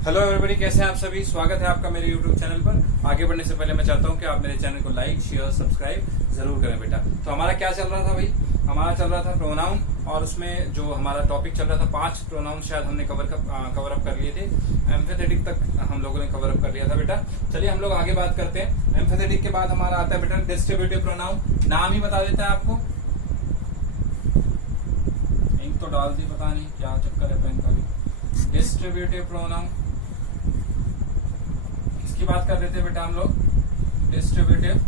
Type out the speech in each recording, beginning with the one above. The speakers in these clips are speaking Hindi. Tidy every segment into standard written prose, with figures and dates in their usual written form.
हेलो एवरीबॉडी, कैसे हैं आप सभी। स्वागत है आपका मेरे यूट्यूब चैनल पर। आगे बढ़ने से पहले मैं चाहता हूं कि आप मेरे चैनल को लाइक शेयर सब्सक्राइब जरूर करें बेटा। तो हमारा क्या चल रहा था भाई, हमारा चल रहा था प्रोनाउन, और उसमें जो हमारा टॉपिक चल रहा था 5 प्रोनाउन शायद हमने कवर अप कर लिए थे। एम्फेथेटिक तक हम लोगों ने कवर अप कर लिया था बेटा। चलिए हम लोग आगे बात करते हैं। एम्फेथेटिक के बाद हमारा आता है बेटा डिस्ट्रीब्यूटिव प्रोनाउन। नाम ही बता देता है आपको, इंक तो डाल दी, पता नहीं क्या चक्कर है पेन का भी। डिस्ट्रीब्यूटिव प्रोनाउन की बात कर रहे थे बेटा हम लोग, डिस्ट्रीब्यूटिव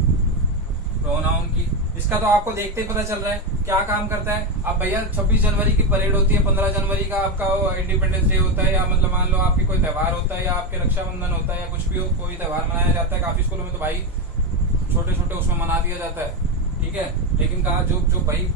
प्रोनाउन की। इसका तो आपको देखते ही पता चल रहा है क्या काम करता है। अब भैया 26 जनवरी की परेड होती है, 15 जनवरी का आपका इंडिपेंडेंस डे होता है, या मतलब मान लो आपकी कोई त्योहार होता है, या आपके रक्षाबंधन होता है, या कुछ भी हो, कोई त्योहार मनाया जाता है। काफी स्कूलों में तो भाई छोटे छोटे उसमें मना दिया जाता है, ठीक है। लेकिन कहा जो भाई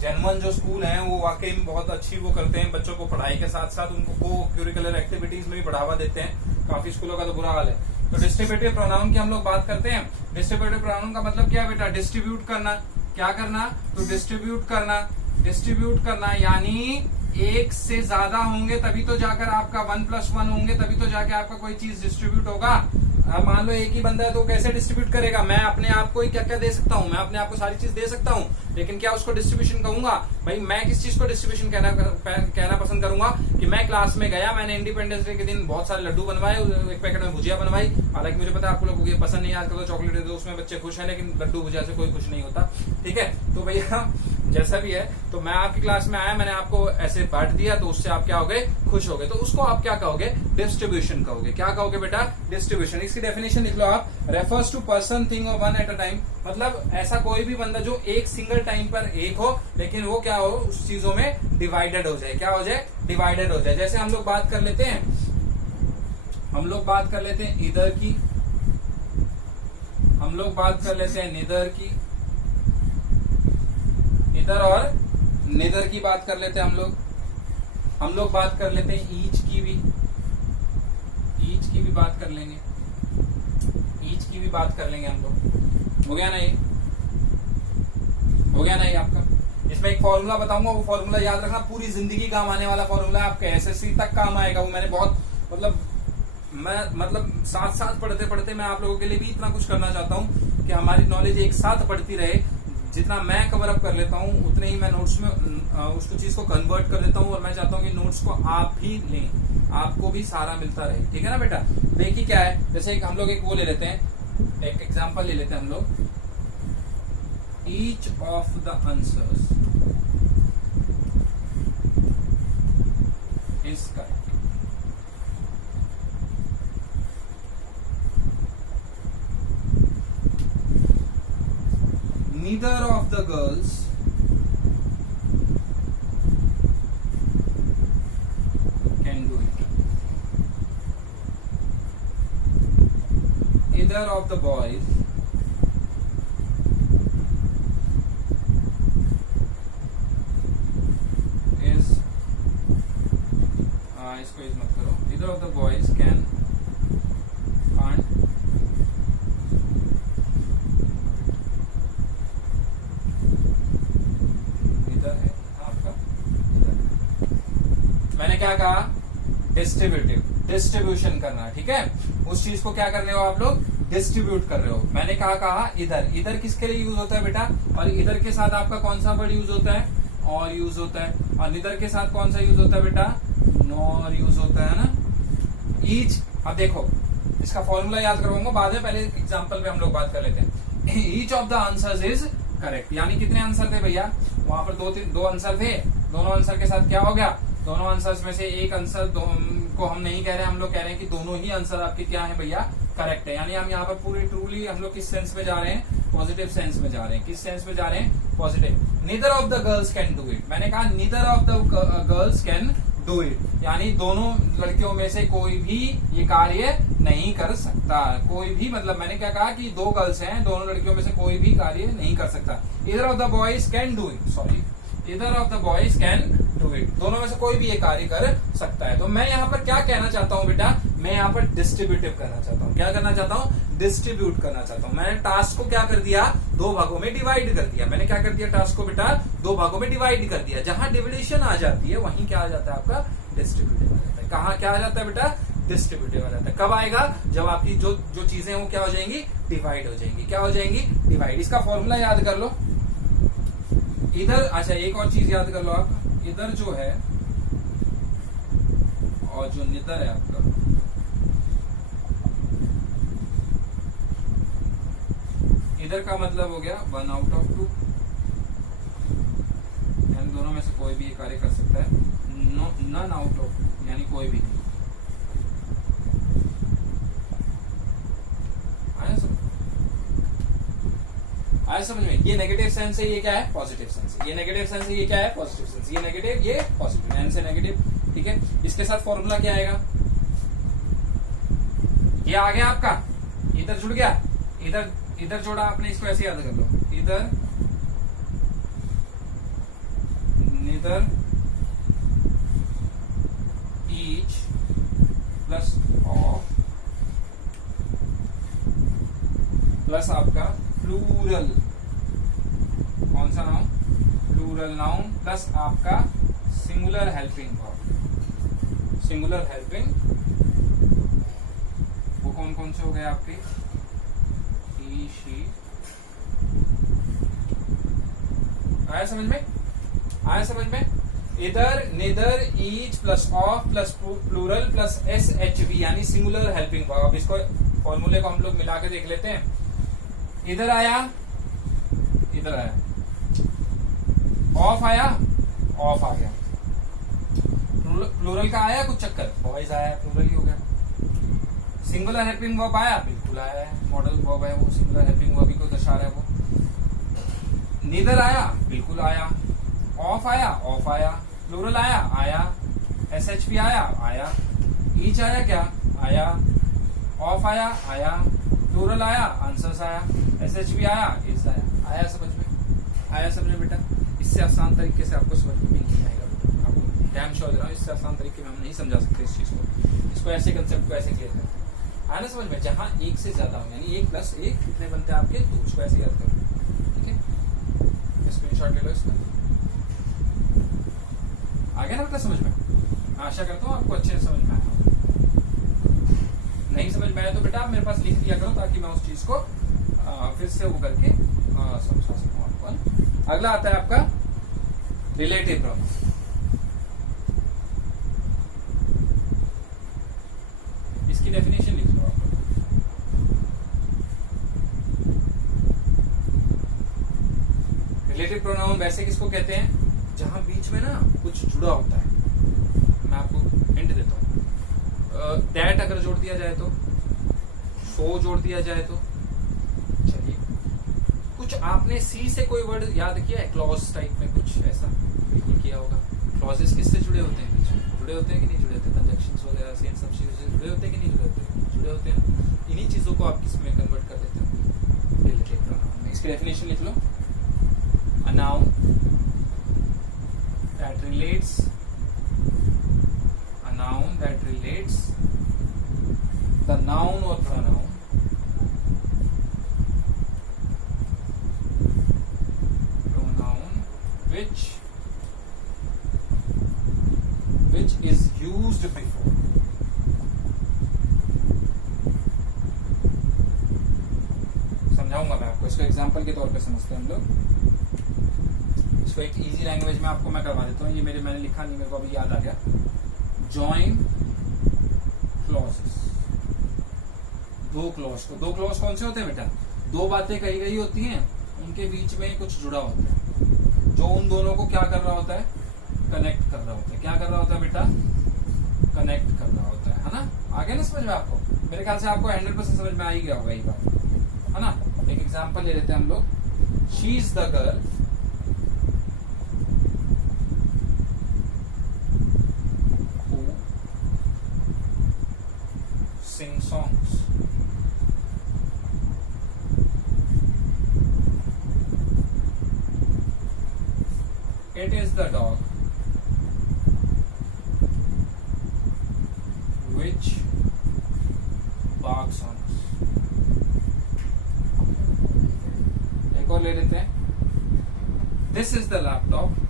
जेन्युइन जो स्कूल हैं वो वाकई में बहुत अच्छी वो करते हैं, बच्चों को पढ़ाई के साथ साथ उनको को करिकुलर एक्टिविटीज में भी बढ़ावा देते हैं। काफी स्कूलों का तो बुरा हाल है। तो डिस्ट्रीब्यूटिव प्रोनाउन की हम लोग बात करते हैं। डिस्ट्रीब्यूटिव प्रोनाउन का मतलब क्या है बेटा, डिस्ट्रीब्यूट करना। क्या करना, तो डिस्ट्रीब्यूट करना। डिस्ट्रीब्यूट करना यानी एक से ज्यादा होंगे तभी तो जाकर आपका 1+1 होंगे, तभी तो जाके आपका कोई चीज डिस्ट्रीब्यूट होगा। अब मान लो एक ही बंदा है तो कैसे डिस्ट्रीब्यूट करेगा। मैं अपने आप को ही क्या क्या दे सकता हूँ, मैं अपने आप को सारी चीज दे सकता हूँ, लेकिन क्या उसको डिस्ट्रीब्यूशन कहूंगा। भाई मैं किस चीज को डिस्ट्रीब्यूशन कहना पसंद करूंगा कि मैं क्लास में गया, मैंने इंडिपेंडेंस डे के दिन बहुत सारे लड्डू बनवाए, एक पैकेट में भुजिया बनवाई। हालांकि मुझे पता है आप लोगों को ये पसंद नहीं है, आजकल तो चॉकलेट दे दो उसमें बच्चे खुश हैं, लेकिन लड्डू भुजिया से कोई खुश नहीं होता, ठीक है। तो भैया जैसा भी है, तो मैं आपकी क्लास में आया, मैंने आपको ऐसे बांट दिया, तो उससे आप क्या हो गए, खुश हो गए। तो उसको आप क्या कहोगे, डिस्ट्रीब्यूशन कहोगे। क्या कहोगे बेटा, डिस्ट्रीब्यूशन। इसकी डेफिनेशन लिख लो आप, रेफर्स टू पर्सन थिंग और वन एट अ टाइम। मतलब ऐसा कोई भी बंदा जो एक सिंगल टाइम पर एक हो, लेकिन वो क्या हो, उस चीजों में डिवाइडेड हो जाए। क्या हो जाए, डिवाइडेड हो जाए। जैसे हम लोग बात कर लेते हैं, इधर की, हम लोग बात कर लेते हैं निदर की, इधर और निदर की बात कर लेते हैं हम लोग बात कर लेते हैं ईच की भी, बात कर लेंगे, ईच की भी बात कर लेंगे हम लोग। हो गया ना ये, हो गया ना ये आपका। इसमें एक फॉर्मूला बताऊंगा, वो फॉर्मूला याद रखना, पूरी जिंदगी काम आने वाला फॉर्मूला है, आपके एसएससी तक काम आएगा। वो मैंने बहुत मतलब साथ पढ़ते पढ़ते मैं आप लोगों के लिए भी इतना कुछ करना चाहता हूँ कि हमारी नॉलेज एक साथ बढ़ती रहे। जितना मैं कवर अप कर लेता हूँ उतने ही मैं नोट्स में उसको चीज को कन्वर्ट कर देता हूँ, और मैं चाहता हूँ कि नोट्स को आप भी लें, आपको भी सारा मिलता रहे, ठीक है ना बेटा। देखिए क्या है, जैसे हम लोग एक वो ले लेते हैं, एक एग्जांपल ले लेते हैं हम लोग। Each of the answers is correct. Neither of the girls can do it. Either of the boys is इसको इस मत करो। Either of the boys can't क्या कहा, डिस्ट्रीब्यूशन करना, ठीक है। उस चीज को क्या कर रहे हो आप लोग, डिस्ट्रीब्यूट कर रहे हो। मैंने कहा इधर किसके लिए यूज होता है बेटा, और इधर के साथ आपका कौन सा वर्ड यूज होता है, और यूज होता है। और निदर के साथ कौन सा यूज होता है बेटा, नॉर यूज होता है ना, ईच। अब देखो इसका फॉर्मूला याद करवाऊंगा बाद में, पहले एग्जाम्पल पे हम लोग बात कर लेते हैं। Each of the answers is correct, यानी कितने आंसर थे भैया, वहां पर दो आंसर थे। दोनों आंसर के साथ क्या हो गया, दोनों आंसर्स में से एक आंसर को हम नहीं कह रहे, हम लोग कह रहे हैं कि दोनों ही आंसर आपके क्या है भैया, करेक्ट है। यानी हम यहाँ पर पूरी ट्रूली हम लोग किस सेंस में जा रहे हैं, पॉजिटिव सेंस में जा रहे हैं। किस सेंस में जा रहे हैं, positive. Neither of the girls can do it, मैंने कहा neither of the girls can do it, यानी दोनों लड़कियों में से कोई भी ये कार्य नहीं कर सकता। कोई भी मतलब मैंने क्या कहा कि 2 गर्ल्स हैं, दोनों लड़कियों में से कोई भी कार्य नहीं कर सकता। Either of the boys can do it, sorry, either of the boys can do it, दोनों में से कोई भी ये कार्य कर सकता है। तो मैं यहाँ पर क्या कहना चाहता हूँ बेटा, मैं यहाँ पर डिस्ट्रीब्यूटिव करना चाहता हूँ। क्या करना चाहता हूँ, डिस्ट्रीब्यूट करना चाहता हूँ। मैंने टास्क को क्या कर दिया, 2 भागों में डिवाइड कर दिया। मैंने क्या कर दिया, टास्क को बेटा 2 भागों में डिवाइड कर दिया। जहां डिविडेशन आ जाती है वहीं क्या आ जाता है आपका, डिस्ट्रीब्यूटिव आ जाता है। कहाँ क्या आ जाता है बेटा, डिस्ट्रीब्यूटिव आ जाता है। कब आएगा? जब आपकी जो जो चीजें वो क्या हो जाएंगी, डिवाइड हो जाएंगी। क्या हो जाएंगी? डिवाइड। इसका फॉर्मूला याद कर लो इधर। अच्छा एक और चीज याद कर लो आप, इधर जो है और जो निधर है आपका, इधर का मतलब हो गया 1 आउट ऑफ 2, यानी दोनों में से कोई भी ये कार्य कर सकता है। नन आउट ऑफ 2 यानी कोई भी नहीं। आया समझ में? ये नेगेटिव सेंस है, ये क्या है? पॉजिटिव सेंस है। ये नेगेटिव सेंस है, ये क्या है? Positive sense. ये नेगेटिव, ये पॉजिटिव, एन से नेगेटिव। ठीक है, इसके साथ फॉर्मूला क्या आएगा? ये आ गया आपका, इधर जुड़ गया, इधर जोड़ा आपने, इसको ऐसे याद कर लो, इधर neither each plus of plus आपका प्लूरल, कौन सा नाउन? प्लूरल नाउन प्लस आपका singular helping verb. Singular helping वो कौन कौन से हो गए आपके? He, she. आया समझ में? आया समझ में? इधर neither each plus of plus plural plus SHV यानी सिंगुलर हेल्पिंग वर्ब। इसको फॉर्मूले को हम लोग मिला के देख लेते हैं। इधर आया, इधर आया, ऑफ आया, ऑफ आ गया। प्लूरल का आया कुछ चक्कर, बॉयज आया, प्लूरल ही हो गया। सिंगुलर हेल्पिंग वर्ब आया, बिल्कुल आया है, मॉडल वर्ब है वो, सिंगुलर हेल्पिंग वर्ब ही को दर्शा रहा है वो। नीदर आया, बिल्कुल आया। ऑफ आया, ऑफ आया। प्लूरल आया, आया। SHV आया, आया। ईच आया, क्या आया? ऑफ आया, आया। प्लूरल आया, आंसर्स आया। SHV आया, इज आया। आया समझ में? आया समझ में बेटा? इससे आसान तरीके से आपको समझ में नहीं आएगा बेटा, आपको डैम श्योर दे रहा हूँ, इससे आसान तरीके में हम नहीं समझा सकते इस चीज को। इसको ऐसे कंसेप्ट को ऐसे क्लियर करते हैं। आया ना समझ में? जहां एक से ज्यादा हो, यानी 1 + 1 कितने बनते हैं आपके? 2। इसको ऐसे याद करो, ठीक है? स्क्रीनशॉट ले लो इसका। आ गया ना बेटा समझ में? आशा करता हूँ आपको अच्छे से समझ में आया। नहीं समझ में आया तो बेटा आप मेरे पास लिख दिया करो, ताकि मैं उस चीज को फिर से वो करके समझा सकूं आपको। अगला आता है आपका रिलेटिव प्रोनाउन। इसकी डेफिनेशन लिख लो आप। रिलेटिव प्रोनाउन वैसे किसको कहते हैं? जहां बीच में ना कुछ जुड़ा होता है। मैं आपको हिंट देता हूं। दैट अगर जोड़ दिया जाए तो, सो जोड़ दिया जाए तो, चलिए कुछ आपने सी से कोई वर्ड याद किया है? क्लॉज टाइप में कुछ ऐसा बिल्कुल किया होगा। क्लॉजेस किससे जुड़े होते हैं? जुड़े होते हैं कि नहीं जुड़े होते? कंजंक्शंस वगैरह से, इन सब चीजों से जुड़े होते हैं कि नहीं जुड़े होते? जुड़े होते हैं। इन्हीं चीजों को आप किस में कन्वर्ट कर देते हो? रिलेटिव प्रोनाउन में। इसकी डेफिनेशन लिख लो। A noun that relates, a noun that relates the noun or pronoun which is used before. समझाऊंगा मैं आपको, इसको एग्जांपल के तौर पे समझते हैं हम लोग। इसको एक इजी लैंग्वेज में आपको मैं करवा देता हूँ। ये मैंने लिखा नहीं, मेरे को अभी याद आ गया। Join clauses. दो क्लॉज कौन से होते हैं बेटा? दो बातें कही गई होती हैं, उनके बीच में कुछ जुड़ा होता है, जो उन दोनों को क्या कर रहा होता है? कनेक्ट कर रहा होता है। क्या कर रहा होता है बेटा? कनेक्ट कर रहा होता है ना? आ गया ना समझ में आपको? मेरे ख्याल से आपको 100% समझ में आ ही गया होगा ये बात, है ना? एक एग्जाम्पल ले लेते हैं हम लोग। She is the girl sing songs. It is the dog which barks on us. एक और ले लेते हैं। This is the laptop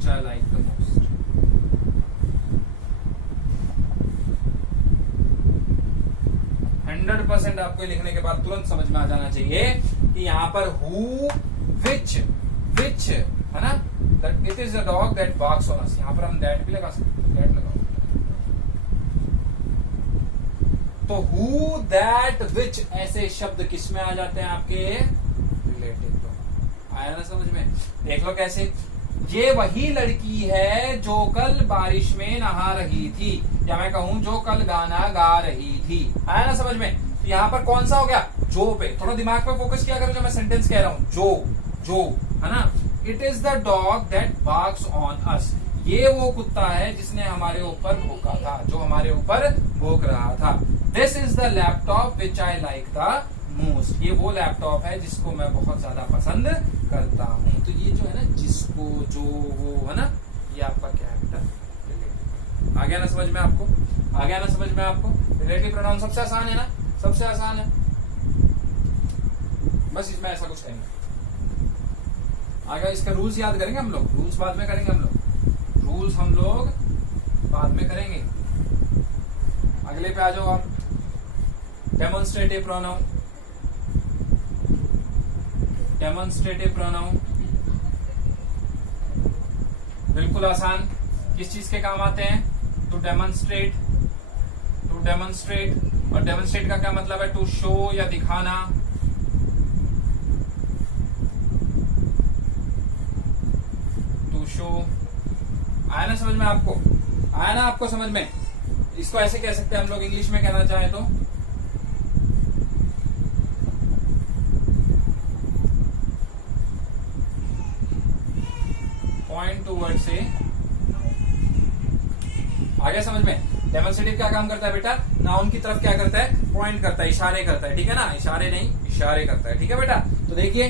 which I like the most. %100% आपको लिखने के बाद तुरंत समझ में आ जाना चाहिए कि यहाँ पर who, which है ना, that it is a dog that barks on us. यहाँ पर हम that भी लगा सकते हैं, that लगाओ. तो who, that, which ऐसे शब्द किस में आ जाते हैं आपके रिलेटिव. तो आया ना समझ में. देख लो कैसे. ये वही लड़की है जो कल बारिश में नहा रही थी, या मैं कहूं जो कल गाना गा रही थी. आया ना समझ में. तो यहाँ पर कौन सा हो गया, जो पे. थोड़ा दिमाग पे फोकस किया करो जब मैं सेंटेंस कह रहा हूं. जो है ना. It is the dog that barks on us. ये वो कुत्ता है जिसने हमारे ऊपर भौंका था, जो हमारे ऊपर भौंक रहा था. This is the laptop which I like the most. ये वो लैपटॉप है जिसको मैं बहुत ज्यादा पसंद करता हूँ. तो ये जो है ना, जिसको, जो, वो है ना, ये आपका क्या है बेटा, रिलेटिव. आ गया ना समझ में आपको. आ गया ना समझ में आपको. रिलेटिव प्रोनाउन सबसे आसान है ना, सबसे आसान है. बस इसमें ऐसा कुछ कहेंगे. आगे इसका रूल्स याद करेंगे हम लोग. रूल्स बाद में करेंगे हम लोग. रूल्स हम लोग बाद में करेंगे. अगले पे आ जाओ आप. Demonstrative pronoun. डेमोन्स्ट्रेटिव प्रोनाउन बिल्कुल आसान. किस चीज के काम आते हैं, टू डेमोन्स्ट्रेट. To demonstrate. और डेमोन्स्ट्रेट का क्या मतलब है, टू शो या दिखाना. To show. आया ना समझ में आपको. आया ना आपको समझ में. इसको ऐसे कह सकते हैं हम लोग इंग्लिश में कहना चाहे तो, पॉइंट टूवर्ड से. आगे समझ में. डेमोन्स्ट्रेटिव क्या काम करता है बेटा, नाउन की तरफ क्या करता है, पॉइंट करता है, इशारे करता है. ठीक है ना, इशारे नहीं, इशारे करता है. ठीक है बेटा. तो देखिए,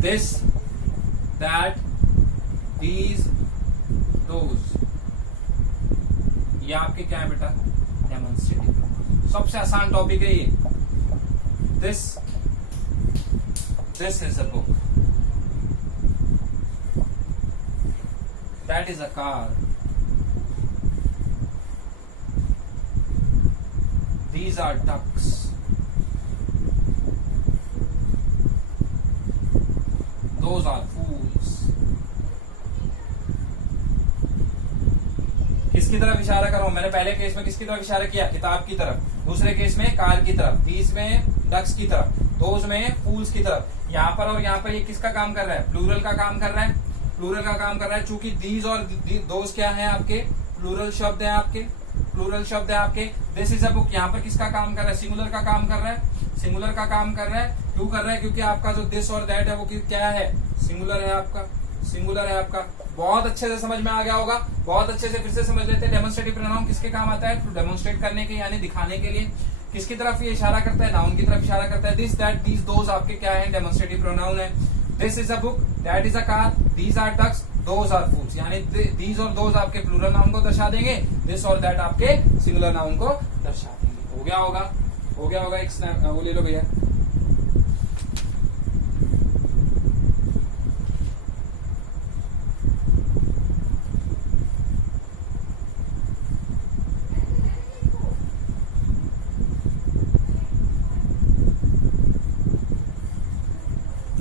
दिस, दैट, दीज, दोज, ये आपके क्या है बेटा, डेमोन्स्ट्रेटिव. सबसे आसान टॉपिक है ये. This is a book. That is a car. These are ducks. Those are fools. किसकी तरफ इशारा कर रहा हूं मैंने. पहले केस में किसकी तरफ इशारा किया, किताब की तरफ. दूसरे केस में कार की तरफ. तीस में डक्स की तरफ. दोज में फूल्स की तरफ. यहाँ पर और यहाँ पर ये किसका काम कर रहा है, प्लूरल का काम कर रहा है. प्लूरल का काम कर रहा है. चूंकि दीज और दोज क्या है आपके, प्लूरल शब्द है आपके. प्लूरल शब्द है आपके. This is a book. यहाँ पर किसका काम कर रहा है, सिंगुलर का काम कर रहा है. सिंगुलर का काम कर रहा है. क्यों कर रहा है, क्योंकि आपका जो दिस और दैट है वो क्या है, सिंगुलर है आपका. सिंगुलर है आपका. बहुत अच्छे से समझ में आ गया होगा. बहुत अच्छे से फिर से समझ लेते हैं. डेमोन्स्ट्रेटिव प्रोनाउन किसके काम आता है, टू डेमोन्स्ट्रेट करने के, यानी दिखाने के लिए. किसकी तरफ ये इशारा करता है, नाउन की तरफ इशारा करता है. दिस, दैट, दीज, दोज आपके क्या है, डेमोन्स्ट्रेटिव प्रोनाउन है. This is a book, that is a car, these are ducks, those are fools. यानी दीज और दोज आपके प्लूरल नाउन को दर्शा देंगे. दिस और दैट आपके सिंगुलर नाउन को दर्शा देंगे. हो गया होगा. हो गया होगा. एक स्नैप वो ले लो भैया.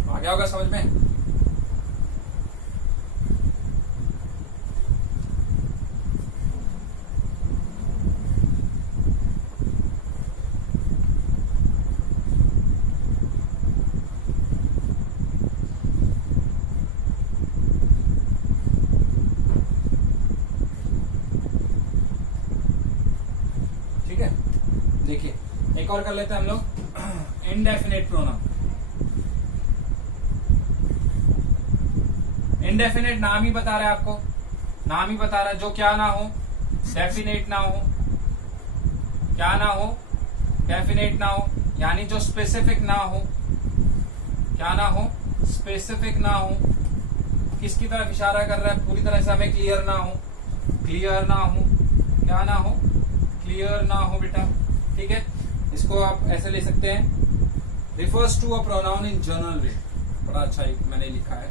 आ गया होगा समझ में. देखिए एक और कर लेते हैं हम लोग. Indefinite pronoun. इनडेफिनेट नाम ही बता रहा है आपको. नाम ही बता रहा है जो क्या ना हो, डेफिनेट ना हो. क्या ना हो, डेफिनेट ना हो. यानी जो स्पेसिफिक ना हो. क्या ना हो, स्पेसिफिक ना हो. किसकी तरफ इशारा कर रहा है, पूरी तरह से हमें क्लियर ना हो. क्लियर ना हो. क्या ना हो, क्लियर ना हो बेटा. ठीक है. इसको आप ऐसे ले सकते हैं. Refers to a pronoun in general way. बड़ा अच्छा एक मैंने लिखा है.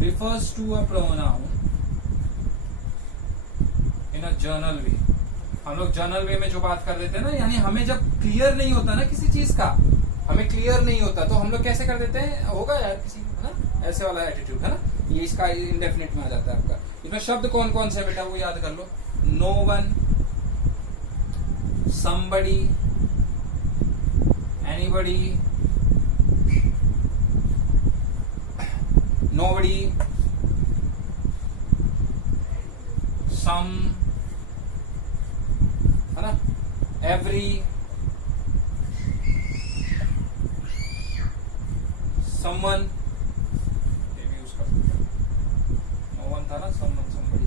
refers to a pronoun in a general way। हम लोग जनरल वे में जो बात कर देते हैं ना, यानी हमें जब क्लियर नहीं होता ना किसी चीज का, हमें क्लियर नहीं होता तो हम लोग कैसे कर देते हैं, होगा यार किसी है ना ऐसे वाला एटीट्यूड है ना, ये इसका इंडेफिनिट में आ जाता है आपका। इसमें शब्द कौन कौन से बेटा वो याद कर लो। No one, somebody, anybody, nobody, some, है ना, एवरी, समवन, ये भी यूज कर सकते हैं। नो वन था ना, समवन, समबडी,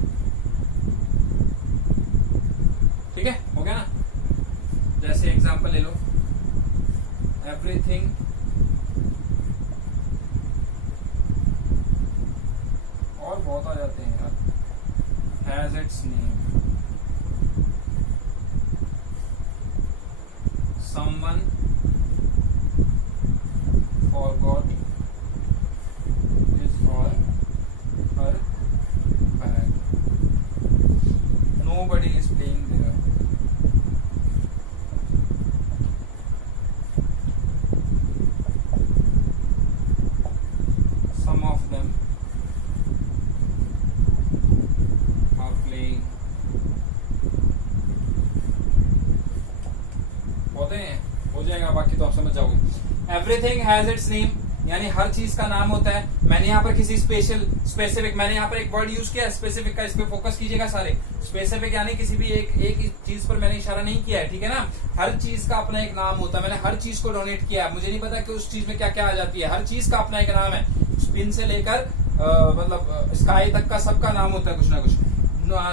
ठीक है, हो गया ना। जैसे एग्जांपल ले लो, एवरीथिंग, और बहुत आ जाते हैं यार, has its name, someone forgot his or her bag, nobody is playing there, some of them are playing, होते हैं, हो जाएगा, बाकी तो आप समझ जाओगे। एवरीथिंग हैज इट्स नेम, यानी हर चीज का नाम होता है। मैंने यहाँ पर किसी स्पेसिफिक, मैंने यहाँ पर एक वर्ड यूज किया स्पेसिफिक का, इस पे फोकस कीजिएगा सारे। स्पेसिफिक यानी किसी भी एक चीज पर मैंने इशारा नहीं किया है, ठीक है ना। हर चीज का अपना एक नाम होता है, मैंने हर चीज को डोनेट किया है, मुझे नहीं पता कि उस चीज में क्या क्या आ जाती है, हर चीज का अपना एक नाम है। स्पिन से लेकर मतलब स्काई तक का सबका नाम होता है कुछ ना कुछ।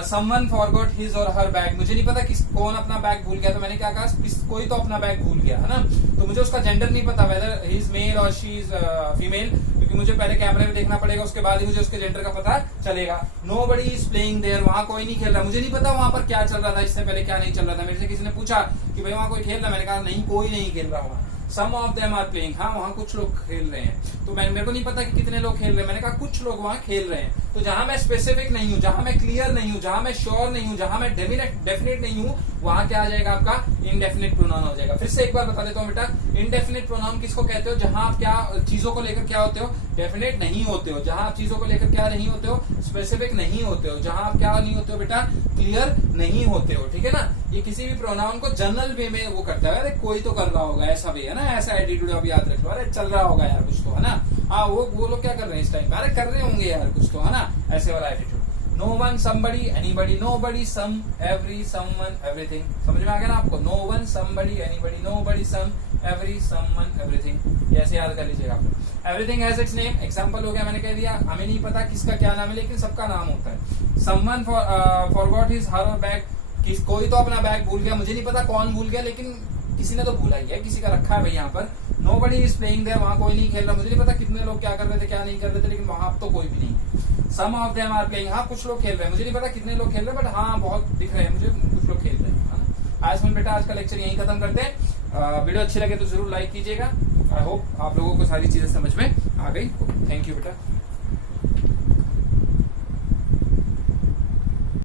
समवन फॉरगॉट हिज और हर बैग, मुझे नहीं पता कौन अपना बैग भूल गया, तो मैंने क्या कहा, कोई तो अपना बैग भूल गया है ना, तो मुझे उसका जेंडर नहीं पता, वेदर ही इज मेल और शी इज फीमेल, क्योंकि मुझे पहले कैमरे में देखना पड़ेगा, उसके बाद ही मुझे उसके जेंडर का पता चलेगा। नोबडी इज प्लेइंग देयर, वहां कोई नहीं खेल रहा, मुझे नहीं पता वहां पर क्या चल रहा था, इससे पहले क्या नहीं चल रहा था। मेरे से किसी ने पूछा कि भाई वहां कोई खेल रहा, मैंने कहा नहीं, कोई नहीं खेल रहा वहां। सम ऑफ देम आर प्लेइंग, हाँ वहां कुछ लोग खेल रहे हैं, तो मेरे को नहीं पता कि कितने लोग खेल रहे हैं, मैंने कहा कुछ लोग वहां खेल रहे हैं। तो जहां मैं स्पेसिफिक नहीं हूं, जहां मैं क्लियर नहीं हूं, जहां मैं श्योर नहीं हूं, जहां मैं डेफिनेट नहीं हूं, वहां क्या आ जाएगा आपका इनडेफिनेट प्रोनाउन हो जाएगा। फिर से एक बार बता देता हूं बेटा, इनडेफिनेट प्रोनाउन किसको कहते हो, जहां आप क्या चीजों को लेकर क्या होते हो, डेफिनेट नहीं होते हो, जहां आप चीजों को लेकर क्या नहीं होते हो, स्पेसिफिक नहीं होते हो, जहां आप क्या नहीं होते हो बेटा, क्लियर नहीं होते हो, ठीक है ना। ये किसी भी प्रोनाउन को जनरल वे में वो करता है, अरे कोई तो कर रहा होगा, ऐसा वे है ना, ऐसा एटीट्यूड आप याद रख लो, अरे चल रहा होगा यार कुछ तो, है ना। हाँ वो लोग क्या कर रहे हैं इस टाइम, अरे कर रहे होंगे यार कुछ तो, है ना, ऐसे वाला attitude. No one, somebody, anybody, nobody, some, every, someone, everything, समझ में आ गया ना आपको। No one, somebody, anybody, nobody, some, every, someone, everything, ऐसे याद कर लीजिएगा आप। Everything has its name, example हो गया, मैंने कह दिया, हमें नहीं पता किसका क्या नाम है, लेकिन सबका नाम होता है। Someone forgot his her bag, कोई तो अपना बैग भूल गया, मुझे नहीं पता कौन भूल गया, लेकिन किसी ने तो भूला ही है, किसी का रखा है भाई यहाँ पर। नोबडी इज प्लेइंग देयर, वहां कोई नहीं खेल रहा, मुझे नहीं पता कितने लोग क्या कर रहे थे क्या नहीं कर रहे थे, लेकिन वहां अब तो कोई भी नहीं। सम ऑफ देम आर प्लेइंग, हाँ कुछ लोग खेल रहे हैं, मुझे नहीं पता कितने लोग खेल रहे हैं, बट हाँ बहुत दिख रहे हैं मुझे, कुछ लोग खेल रहे हैं। आज में बेटा आज का लेक्चर यहीं खत्म करते हैं। वीडियो अच्छी लगे तो जरूर लाइक कीजिएगा। आई होप आप लोगों को सारी चीजें समझ में आ गई। थैंक यू बेटा।